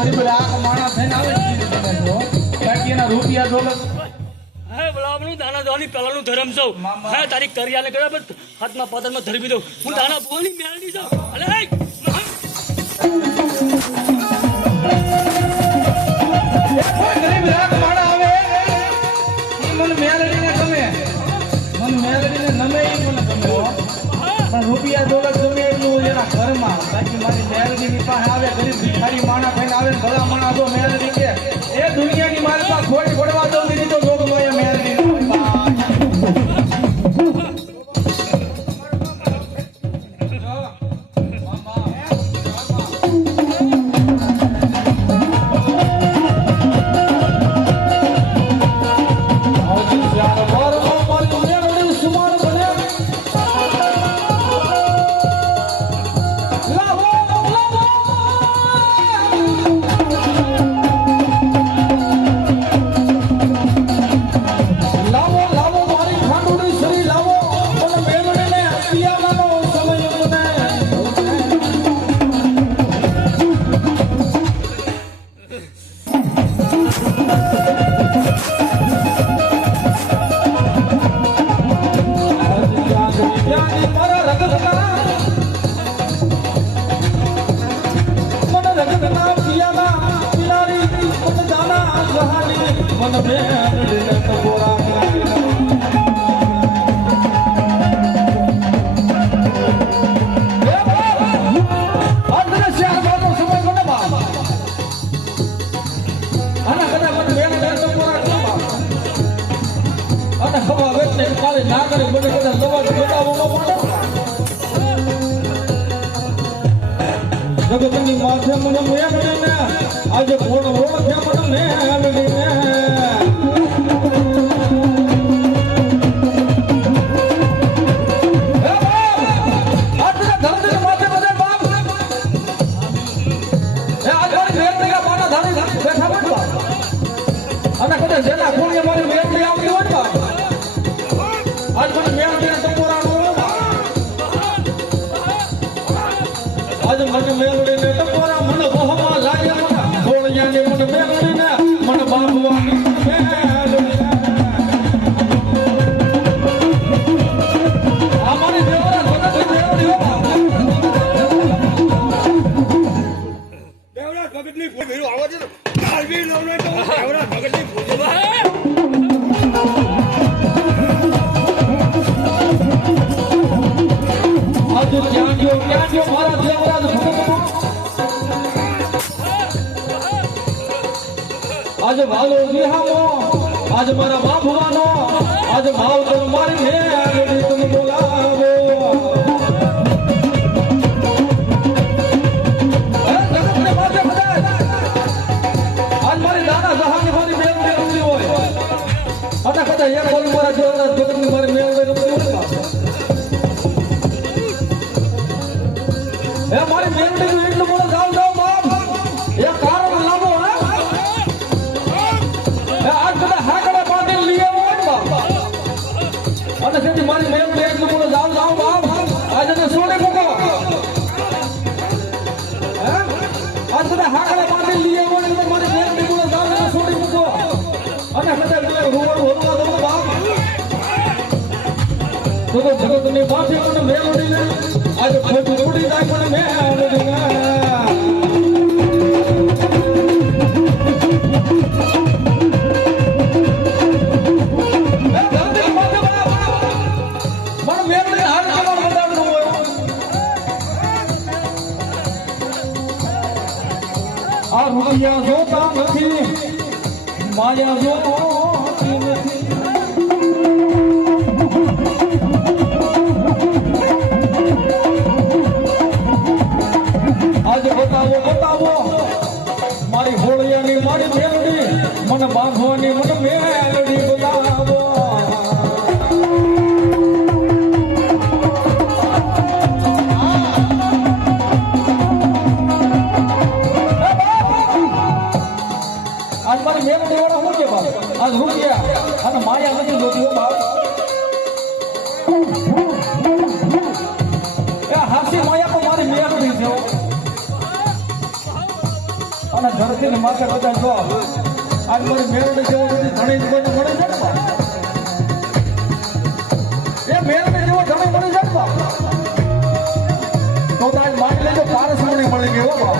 ગરીબ રાખ માણસ થઈને આવે તમે જો બાકી એના રૂપિયા દોલત હે બલાબનું દાના દોની પેલાનું ધરમ સૌ હે તારી કરિયાને કરે બસ હાથમાં પાદરમાં ધરબી દઉં હું દાના બોની મેળની છું અલે હે ગરીબ રાખ માણા આવે ઈ મને મેલડીને ગમે મને મેલડીને નમે ઈ મને ગમે પણ રૂપિયા દોલત ગમે એટલું એના ઘરમાં બાકી મારી મેલડીની પાસે આવે ગરીબ ભિખારી માણા થઈને આવે ભલા માણા તો મેલડી કે એ દુનિયાની મારી પાસે ખોડી ખોડવા દઉં દીધી તો જોગ મળે મેલડી જગતની માથે મને મેળવીને આજે કોણ ઓળખે મને મેળવીને અને કદાચ જેના ખૂણે મારી મેળવી આવતી હોય ને આજ મને મેળવીને ટકોરાનું આજ મને મેળવીને ટકોરા મને વહમાં લાગે મને ઘોડિયાની મને મેળવીને મને બાંધવાની આ મારી દેવરા ભગતની મેળવી દેવરા ભગતની ભીડ આવો છે કાલવી લવને તો દેવરા ભગતની ભીડ આજે ક્યાં ગયો મારા દેવરાજ ભગતનો આજે ભાલો વિહામો આજે મારા બાપવાનો આજે ભાવ તો મારી હે આજે તમે બોલાવો જગતને માથે બધા આજ મારી દાદા જહાની મારી મેળવી રમતી હોય અને કદાચ એક બોલ મારા દેવરાજ ભગતની મારી મેળવી રમતી હોય એ મારી મેળવીનું એટલું બોલો જાવ બાપ એ કારણ લાવો હે એ આજ બધા હાકડા બાંધી લઈ આવો બાપ અને તેથી મારી મેળવી એટલું બોલો જાવ બાપ આજે તો સોને મૂકો હે આજ બધા હાકડા બાંધી લઈ આવો એટલે મારી મેળવી બોલો જાવ સોને મૂકો અને બધા રૂવડ હોરવા દો બાપ તો જગતની માથે મને મેળવીને આજે ખોટું ઉડી જાય પણ મેં આ રૂપિયા જોતા નથી માયા જોતી નથી આજે બતાવો મારી હોળિયાની મારી મેલડી મને બાંધવાની મને મેલડી બતાવો આજ મારી મેલડી વાળા શું કે બાપ આજ રૂપિયા અને માયા નથી જોતી હો બાપ એ હાસી માયા તો મારી મેલડી છે અને ધરતી ને માથે બધા જો આજ મારી મેરડી જેવો બધી ધણી જ કોઈને મળી જાય ને બાપ. એ મેરડી જેવો ધણી મળી જાય ને બાપ. તો આજ માની લેજો પારસમણી મળી ગઈ હો બાપ.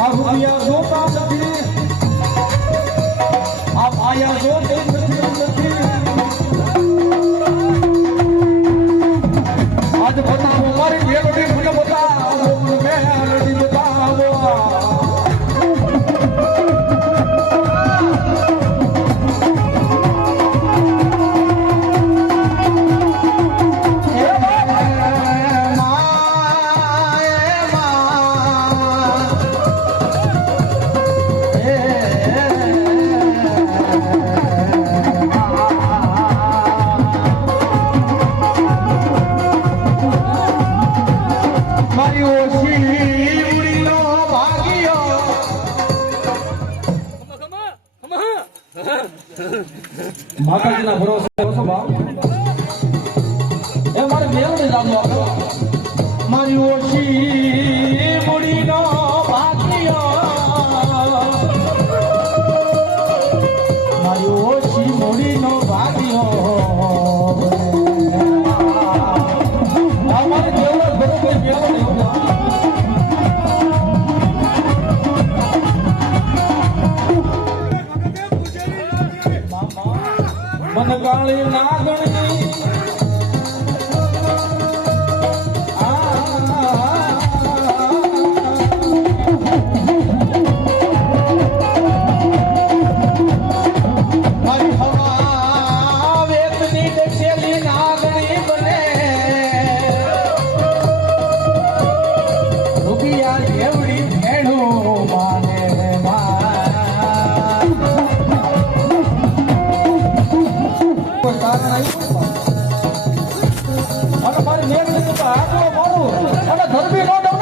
આ રૂપિયા જોતા નથી, આ માયા જોતી નથી. આજ બતાવો મારી મેલડી મને બતાવો, મેલડી બતાવો. માતાજીના ભરોસે છો બાપ. એ મારે મેલડી જાગો મારી ઓછી મૂડીનો ભાગ્યો, મારી ઓછી મૂડીનો ભાગ્યો. અમારે જેવડો બરોબર મેલડી મન કાળી નાગણી મારી હવા વેતની દેખેલી નાગણી બને, રૂપિયા એવડી ભેણું માને મારી મેળવી હાથમાં મારું અને ધરબી નો